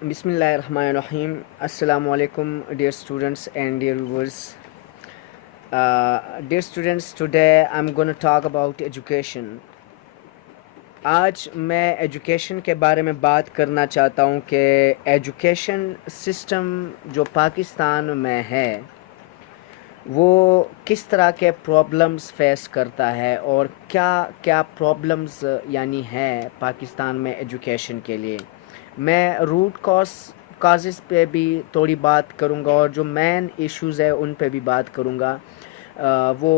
Bismillahirrahmanirrahim. Assalamu alaikum, dear students and dear viewers. Dear students, today I'm going to talk about education. آج میں education کے بارے میں بات کرنا چاہتا ہوں کہ ایجوکیشن سسٹم جو پاکستان میں ہے وہ کس طرح کے پرابلمز فیس کرتا ہے اور کیا کیا پرابلمز یعنی ہے پاکستان میں ایجوکیشن کے لیے. میں روٹ کازز پہ بھی تھوڑی بات کروں گا اور جو مین ایشوز ہے ان پہ بھی بات کروں گا. وہ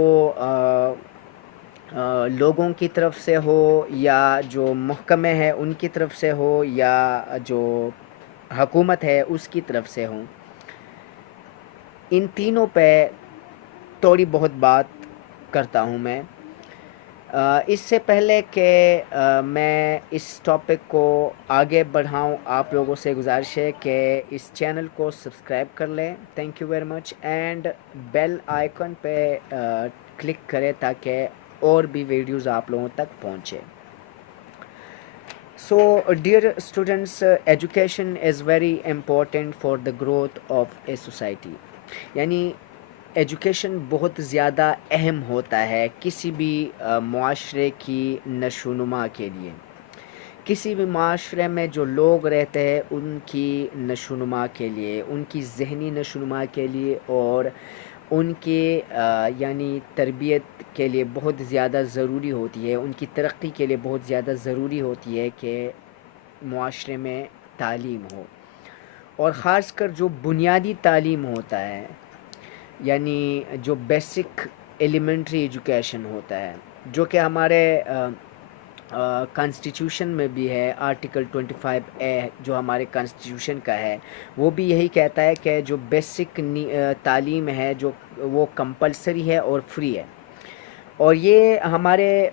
لوگوں کی طرف سے ہو یا جو محکمے ہیں ان کی طرف سے ہو یا جو حکومت ہے اس کی طرف سے ہوں. ان تینوں پہ تھوڑی بہت بات کرتا ہوں میں. اس سے پہلے کہ میں اس ٹاپک کو آگے بڑھاؤں آپ لوگوں سے گزارش ہے کہ اس چینل کو سبسکرائب کر لیں. Thank you very much. And bell icon پہ کلک کریں تاکہ اور بھی ویڈیوز آپ لوگوں تک پہنچے. So, dear students, education is very important for the growth of a society. یعنی ایجوکیشن بہت زیادہ اہم ہوتا ہے کسی بھی معاشرے کی نشوونما کے لیے. کسی بھی معاشرے میں جو لوگ رہتے ہیں ان کی نشوونما کے لیے, ان کی ذہنی نشوونما کے لیے اور ان کی یعنی تربیت کے لیے بہت زیادہ ضروری ہوتی ہے, ان کی ترقی کے لیے بہت زیادہ ضروری ہوتی ہے کہ معاشرے میں تعلیم ہو. اور خاص کر جو بنیادی تعلیم ہوتا ہے یعنی جو بیسک ایلیمنٹری ایجوکیشن ہوتا ہے جو کہ ہمارے کانسٹیٹیوشن میں بھی ہے. آرٹیکل 25A جو ہمارے کانسٹیٹیوشن کا ہے وہ بھی یہی کہتا ہے کہ جو بیسک تعلیم ہے جو وہ کمپلسری ہے اور فری ہے. اور یہ ہمارے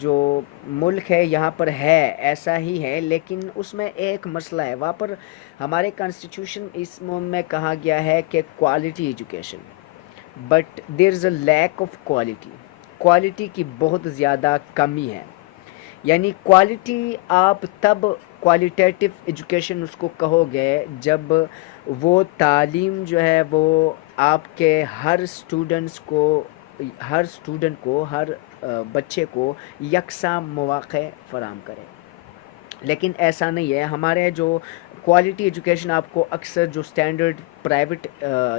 جو ملک ہے یہاں پر ہے ایسا ہی ہے, لیکن اس میں ایک مسئلہ ہے. وہاں پر ہمارے کانسٹیٹیوشن اس میں کہا گیا ہے کہ quality education, but there is a lack of quality کی بہت زیادہ کمی ہے. یعنی کوالٹی آپ تب کوالٹیٹیو ایجوکیشن اس کو کہو گے جب وہ تعلیم جو ہے وہ آپ کے ہر اسٹوڈنٹ کو ہر بچے کو یکساں مواقع فراہم کرے. لیکن ایسا نہیں ہے. ہمارے جو کوالٹی ایجوکیشن آپ کو اکثر جو اسٹینڈرڈ پرائیویٹ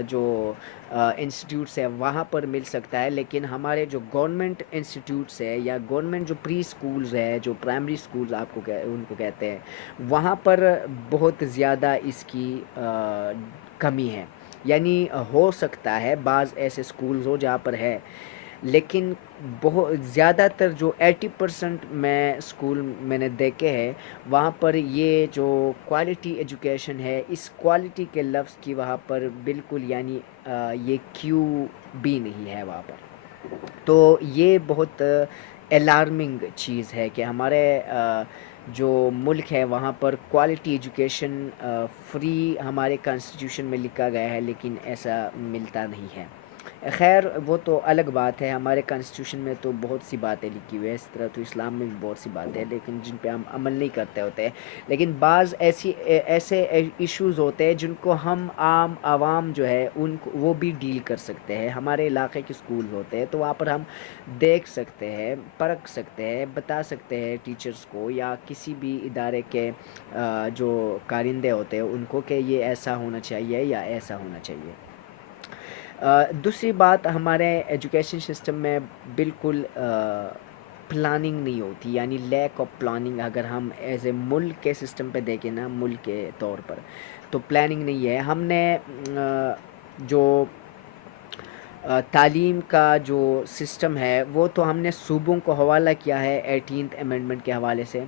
جو انسٹیٹیوٹس ہیں وہاں پر مل سکتا ہے, لیکن ہمارے جو گورنمنٹ انسٹیٹیوٹس ہے یا گورنمنٹ جو پری اسکولز ہے جو پرائمری اسکولز آپ کو ان کو کہتے ہیں وہاں پر بہت زیادہ اس کی کمی ہے. یعنی ہو سکتا ہے بعض ایسے اسکولز ہو جہاں پر ہے, لیکن بہت زیادہ تر جو 80% میں اسکول میں نے دیکھے ہیں وہاں پر یہ جو کوالٹی ایجوکیشن ہے اس کوالٹی کے لفظ کی وہاں پر بالکل یعنی یہ کیوں بھی نہیں ہے وہاں پر. تو یہ بہت الارمنگ چیز ہے کہ ہمارے جو ملک ہے وہاں پر کوالٹی ایجوکیشن فری ہمارے کانسٹیٹیوشن میں لکھا گیا ہے لیکن ایسا ملتا نہیں ہے. خیر وہ تو الگ بات ہے. ہمارے کانسٹیٹیوشن میں تو بہت سی باتیں لکھی ہوئی ہیں, اس طرح تو اسلام میں بھی بہت سی باتیں ہیں لیکن جن پہ ہم عمل نہیں کرتے ہوتے. لیکن بعض ایسے ایشوز ہوتے ہیں جن کو ہم عام عوام جو ہے ان کو وہ بھی ڈیل کر سکتے ہیں. ہمارے علاقے کے اسکول ہوتے ہیں تو وہاں پر ہم دیکھ سکتے ہیں, پرکھ سکتے ہیں, بتا سکتے ہیں ٹیچرز کو یا کسی بھی ادارے کے جو کارندے ہوتے ہیں ان کو کہ یہ ایسا ہونا چاہیے یا ایسا ہونا چاہیے. دوسری بات, ہمارے ایجوکیشن سسٹم میں بالکل پلاننگ نہیں ہوتی, یعنی لیک آف پلاننگ. اگر ہم ایز اے ملک کے سسٹم پہ دیکھیں نا, ملک کے طور پر تو پلاننگ نہیں ہے. ہم نے جو تعلیم کا جو سسٹم ہے وہ تو ہم نے صوبوں کو حوالہ کیا ہے 18th امینڈمنٹ کے حوالے سے.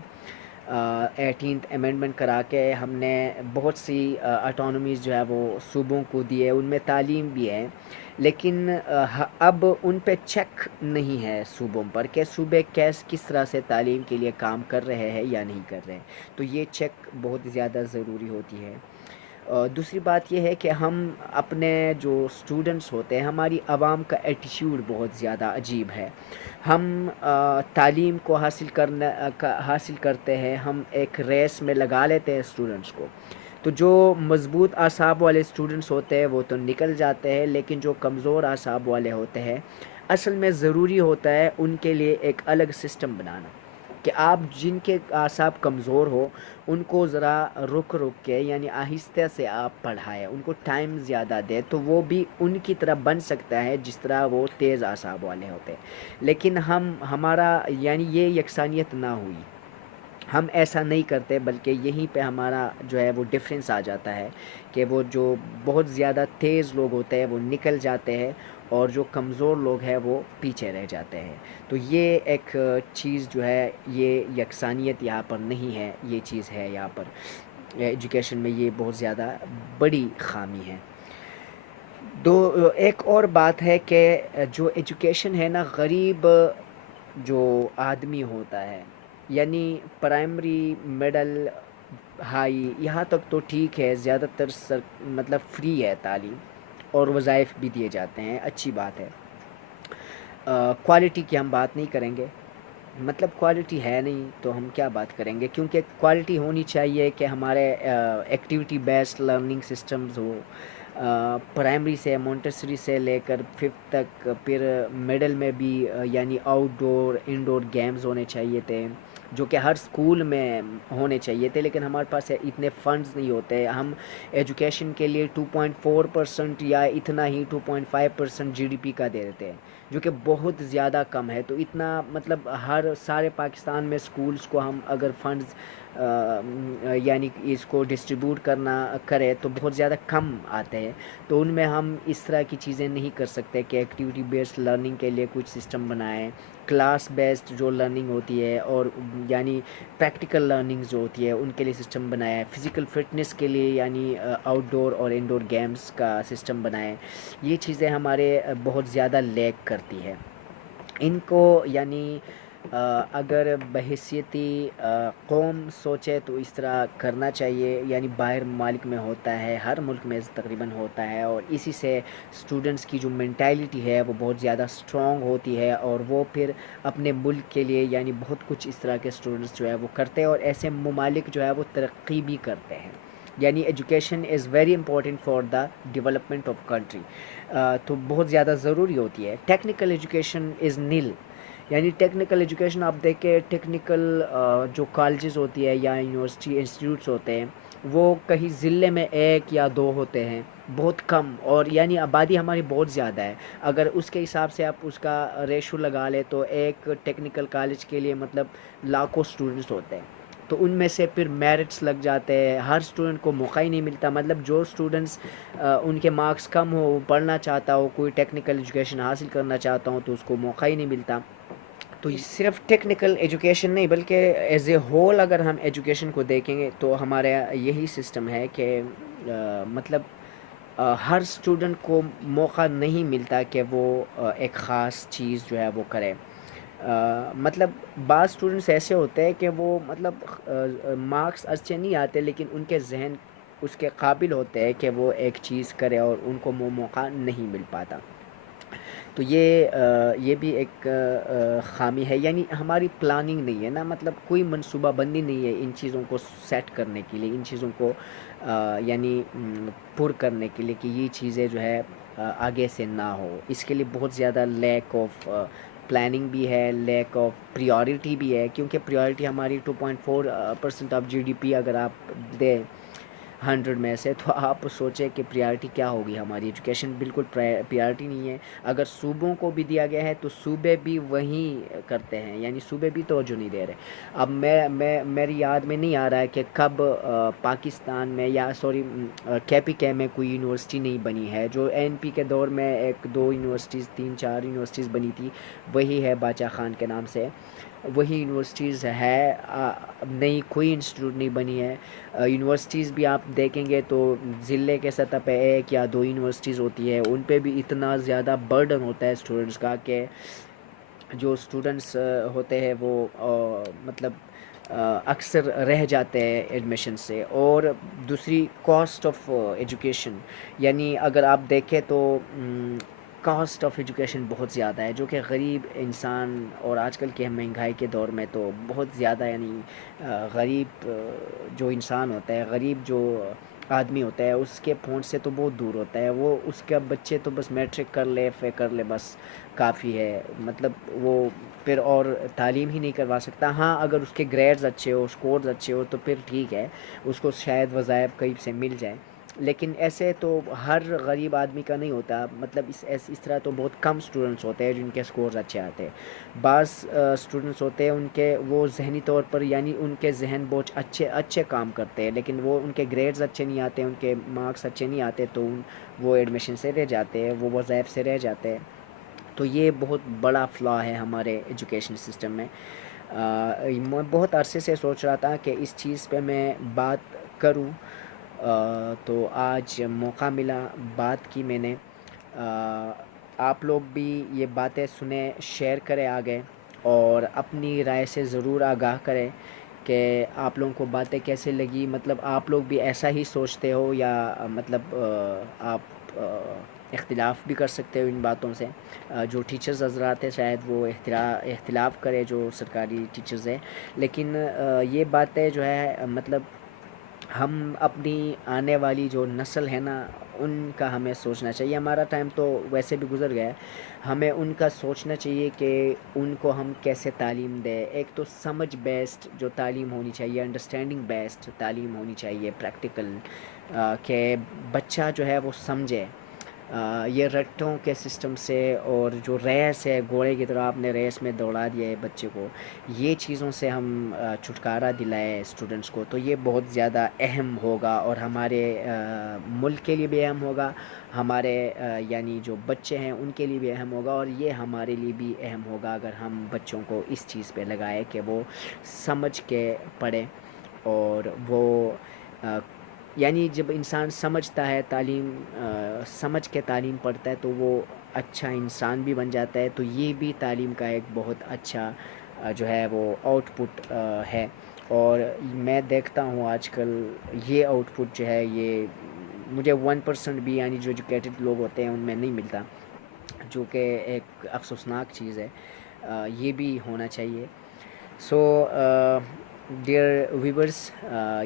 18th امینڈمنٹ کرا کے ہم نے بہت سی اٹانومیز جو ہے وہ صوبوں کو دی ہے, ان میں تعلیم بھی ہے, لیکن اب ان پہ چیک نہیں ہے صوبوں پر کہ صوبے کس طرح سے تعلیم کے لیے کام کر رہے ہیں یا نہیں کر رہے. تو یہ چیک بہت زیادہ ضروری ہوتی ہے. دوسری بات یہ ہے کہ ہم اپنے جو اسٹوڈنٹس ہوتے ہیں, ہماری عوام کا ایٹیٹیوڈ بہت زیادہ عجیب ہے. ہم تعلیم کو حاصل کرتے ہیں، ہم ایک ریس میں لگا لیتے ہیں اسٹوڈنٹس کو. تو جو مضبوط اعصاب والے اسٹوڈنٹس ہوتے ہیں وہ تو نکل جاتے ہیں، لیکن جو کمزور اعصاب والے ہوتے ہیں اصل میں ضروری ہوتا ہے ان کے لیے ایک الگ سسٹم بنانا، کہ آپ جن کے اعصاب کمزور ہو ان کو ذرا رک کے یعنی آہستہ سے آپ پڑھائیں، ان کو ٹائم زیادہ دیں، تو وہ بھی ان کی طرح بن سکتا ہے جس طرح وہ تیز اعصاب والے ہوتے ہیں. لیکن ہمارا یعنی یہ یکسانیت نہ ہوئی، ہم ایسا نہیں کرتے، بلکہ یہیں پہ ہمارا جو ہے وہ ڈفرینس آ جاتا ہے کہ وہ جو بہت زیادہ تیز لوگ ہوتے ہیں وہ نکل جاتے ہیں اور جو کمزور لوگ ہیں وہ پیچھے رہ جاتے ہیں. تو یہ ایک چیز جو ہے، یہ یکسانیت یہاں پر نہیں ہے، یہ چیز ہے یہاں پر ایجوکیشن میں، یہ بہت زیادہ بڑی خامی ہے. ایک اور بات ہے کہ جو ایجوکیشن ہے نا، غریب جو آدمی ہوتا ہے، یعنی پرائمری مڈل ہائی یہاں تک تو ٹھیک ہے، زیادہ تر مطلب فری ہے تعلیم اور وظائف بھی دیے جاتے ہیں، اچھی بات ہے. کوالٹی کی ہم بات نہیں کریں گے، مطلب کوالٹی ہے نہیں تو ہم کیا بات کریں گے، کیونکہ کوالٹی ہونی چاہیے کہ ہمارے ایکٹیویٹی بیسڈ لرننگ سسٹمز ہو، پرائمری سے مونٹیسری سے لے کر ففتھ تک، پھر مڈل میں بھی یعنی آؤٹ ڈور انڈور گیمز ہونے چاہیے تھے جو کہ ہر اسکول میں ہونے چاہیے تھے، لیکن ہمارے پاس اتنے فنڈز نہیں ہوتے. ہم ایجوکیشن کے لیے 2.4% یا اتنا ہی 2.5% جی ڈی پی کا دے دیتے ہیں، جو کہ بہت زیادہ کم ہے. تو اتنا مطلب سارے پاکستان میں اسکولز کو ہم اگر فنڈز یعنی اس کو ڈسٹریبیوٹ کرے تو بہت زیادہ کم آتے ہیں. تو ان میں ہم اس طرح کی چیزیں نہیں کر سکتے کہ ایکٹیویٹی بیسڈ لرننگ کے لیے کچھ سسٹم بنائیں، کلاس بیسڈ جو لرننگ ہوتی ہے اور یعنی پریکٹیکل لرننگ جو ہوتی ہے ان کے لیے سسٹم بنایا ہے، فزیکل فٹنس کے لیے یعنی آؤٹ ڈور اور انڈور گیمز کا سسٹم بنائے. یہ چیزیں ہمارے بہت زیادہ لیک کرتی ہے. ان کو یعنی اگر بحیثیتی قوم سوچے تو اس طرح کرنا چاہیے، یعنی باہر ممالک میں ہوتا ہے، ہر ملک میں تقریباً ہوتا ہے، اور اسی سے اسٹوڈنٹس کی جو مینٹیلٹی ہے وہ بہت زیادہ اسٹرانگ ہوتی ہے، اور وہ پھر اپنے ملک کے لیے یعنی بہت کچھ اس طرح کے اسٹوڈنٹس جو ہے وہ کرتے ہیں، اور ایسے ممالک جو ہے وہ ترقی بھی کرتے ہیں. یعنی education is very important for the development of country, تو بہت زیادہ ضروری ہوتی ہے. ٹیکنیکل ایجوکیشن از نیل، یعنی ٹیکنیکل ایجوکیشن آپ دیکھیں، ٹیکنیکل جو کالجز ہوتی ہے یا یونیورسٹی انسٹیٹیوٹس ہوتے ہیں وہ کہیں ضلع میں 1 یا 2 ہوتے ہیں، بہت کم، اور یعنی آبادی ہماری بہت زیادہ ہے. اگر اس کے حساب سے آپ اس کا ریشو لگا لیں تو ایک ٹیکنیکل کالج کے لیے مطلب لاکھوں اسٹوڈنٹس ہوتے ہیں. تو ان میں سے پھر میرٹس لگ جاتے ہیں، ہر اسٹوڈنٹ کو موقع ہی نہیں ملتا. مطلب جو اسٹوڈنٹس ان کے مارکس کم ہو، وہ پڑھنا چاہتا ہو، کوئی ٹیکنیکل ایجوکیشن حاصل کرنا چاہتا ہوں تو اس کو موقع ہی نہیں ملتا. تو صرف ٹیکنیکل ایجوکیشن نہیں بلکہ ایز اے ہول اگر ہم ایجوکیشن کو دیکھیں گے تو ہمارا یہی سسٹم ہے کہ مطلب ہر اسٹوڈنٹ کو موقع نہیں ملتا کہ وہ ایک خاص چیز جو ہے وہ کرے. مطلب بعض اسٹوڈنٹس ایسے ہوتے ہیں کہ وہ مطلب مارکس اچھے نہیں آتے لیکن ان کے ذہن اس کے قابل ہوتے ہیں کہ وہ ایک چیز کرے اور ان کو وہ موقع نہیں مل پاتا. تو یہ بھی ایک خامی ہے، یعنی ہماری پلاننگ نہیں ہے نا، مطلب کوئی منصوبہ بندی نہیں ہے ان چیزوں کو سیٹ کرنے کے لیے، ان چیزوں کو یعنی پر کرنے کے لیے کہ یہ چیزیں جو ہے آگے سے نہ ہو. اس کے لیے بہت زیادہ لیک آف پلاننگ بھی ہے، لیک آف پریورٹی بھی ہے، کیونکہ پریورٹی ہماری 2.4% آف جی ڈی پی اگر آپ دیں 100 میں سے، تو آپ سوچیں کہ پریارٹی کیا ہوگی ہماری. ایجوکیشن بالکل پریارٹی نہیں ہے. اگر صوبوں کو بھی دیا گیا ہے تو صوبے بھی وہیں کرتے ہیں، یعنی صوبے بھی توجہ نہیں دے رہے. اب میری یاد میں نہیں آ رہا ہے کہ کب پاکستان میں یا کے پی کے میں کوئی یونیورسٹی نہیں بنی ہے. جو این پی کے دور میں 1-2 یونیورسٹیز 3-4 یونیورسٹیز بنی تھی، وہی ہے باچا خان کے نام سے، وہی یونیورسٹیز ہے. نئی کوئی انسٹیٹیوٹ نہیں بنی ہے. یونیورسٹیز بھی آپ دیکھیں گے تو ضلع کے سطح پہ 1 یا 2 یونیورسٹیز ہوتی ہے، ان پہ بھی اتنا زیادہ برڈن ہوتا ہے اسٹوڈنٹس کا کہ جو اسٹوڈنٹس ہوتے ہیں وہ مطلب اکثر رہ جاتے ہیں ایڈمیشن سے. اور دوسری کاسٹ آف ایجوکیشن، یعنی اگر آپ دیکھیں تو کاسٹ آف ایجوکیشن بہت زیادہ ہے، جو کہ غریب انسان اور آج کل کے مہنگائی کے دور میں تو بہت زیادہ، یعنی غریب جو انسان ہوتا ہے، غریب جو آدمی ہوتا ہے، اس کے پہنچ سے تو بہت دور ہوتا ہے. وہ اس کے بچے تو بس میٹرک کر لے کر لے بس کافی ہے، مطلب وہ پھر اور تعلیم ہی نہیں کروا سکتا. ہاں اگر اس کے گریڈز اچھے ہو، اسکورز اچھے ہو تو پھر ٹھیک ہے، اس کو شاید وظائف کہیں سے مل جائے. لیکن ایسے تو ہر غریب آدمی کا نہیں ہوتا، مطلب اس طرح تو بہت کم اسٹوڈنٹس ہوتے ہیں جن کے اسکورز اچھے آتے ہیں. بعض اسٹوڈنٹس ہوتے ہیں ان کے وہ ذہنی طور پر، یعنی ان کے ذہن بہت اچھے کام کرتے ہیں، لیکن وہ ان کے گریڈز اچھے نہیں آتے، ان کے مارکس اچھے نہیں آتے، تو وہ ایڈمیشن سے رہ جاتے ہیں، وہ وظائف سے رہ جاتے ہیں. تو یہ بہت بڑا فلا ہے ہمارے ایجوکیشن سسٹم میں. میں بہت عرصے سے سوچ رہا تھا کہ اس چیز پہ میں بات کروں، تو آج موقع ملا، بات کی میں نے. آپ لوگ بھی یہ باتیں سنیں، شیئر کریں آگے، اور اپنی رائے سے ضرور آگاہ کریں کہ آپ لوگوں کو باتیں کیسے لگی. مطلب آپ لوگ بھی ایسا ہی سوچتے ہو، یا مطلب آپ اختلاف بھی کر سکتے ہو ان باتوں سے. جو ٹیچرز حضرات ہیں شاید وہ اختلاف کرے، جو سرکاری ٹیچرز ہیں، لیکن یہ باتیں جو ہے مطلب ہم اپنی آنے والی جو نسل ہے نا، ان کا ہمیں سوچنا چاہیے. ہمارا ٹائم تو ویسے بھی گزر گیا ہے، ہمیں ان کا سوچنا چاہیے کہ ان کو ہم کیسے تعلیم دیں. ایک تو سمجھ بیسڈ جو تعلیم ہونی چاہیے، انڈرسٹینڈنگ بیسڈ تعلیم ہونی چاہیے، پریکٹیکل، کہ بچہ جو ہے وہ سمجھے. یہ رٹوں کے سسٹم سے اور جو ریس ہے، گھوڑے کی طرح آپ نے ریس میں دوڑا دیا ہے بچے کو، یہ چیزوں سے ہم چھٹکارا دلائے اسٹوڈنٹس کو، تو یہ بہت زیادہ اہم ہوگا، اور ہمارے ملک کے لیے بھی اہم ہوگا، ہمارے یعنی جو بچے ہیں ان کے لیے بھی اہم ہوگا، اور یہ ہمارے لیے بھی اہم ہوگا اگر ہم بچوں کو اس چیز پہ لگائے کہ وہ سمجھ کے پڑھیں. اور وہ یعنی جب انسان سمجھتا ہے، تعلیم سمجھ کے تعلیم پڑھتا ہے، تو وہ اچھا انسان بھی بن جاتا ہے. تو یہ بھی تعلیم کا ایک بہت اچھا جو ہے وہ آؤٹ پٹ ہے. اور میں دیکھتا ہوں آج کل یہ آؤٹ پٹ جو ہے، یہ مجھے 1% بھی، یعنی جو ایجوکیٹڈ لوگ ہوتے ہیں ان میں نہیں ملتا، جو کہ ایک افسوسناک چیز ہے. یہ بھی ہونا چاہیے. سو ڈیئر ویورز،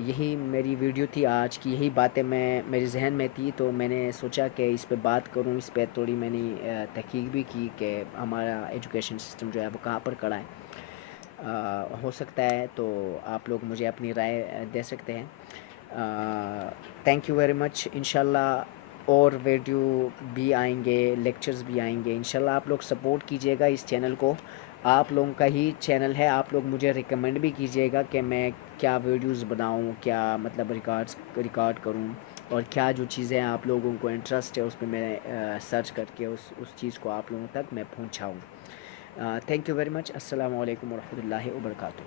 یہی میری ویڈیو تھی آج کی، یہی باتیں میرے ذہن میں تھی، تو میں نے سوچا کہ اس پہ بات کروں. اس پہ تھوڑی میں نے تحقیق بھی کی کہ ہمارا ایجوکیشن سسٹم جو ہے وہ کہاں پر کھڑا ہے. ہو سکتا ہے تو آپ لوگ مجھے اپنی رائے دے سکتے ہیں. تھینک یو ویری مچ. انشاءاللہ اور ویڈیو بھی آئیں گے، لیکچرز بھی آئیں گے انشاءاللہ. آپ لوگ سپورٹ کیجیے گا اس چینل کو، آپ لوگوں کا ہی چینل ہے. آپ لوگ مجھے ریکمنڈ بھی کیجیے گا کہ میں کیا ویڈیوز بناؤں، کیا مطلب ریکارڈ کروں، اور کیا جو چیزیں آپ لوگوں کو انٹرسٹ ہے اس پہ میں سرچ کر کے اس چیز کو آپ لوگوں تک میں پہنچاؤں. Thank you very much. السلام علیکم ورحمۃ اللہ وبرکاتہ.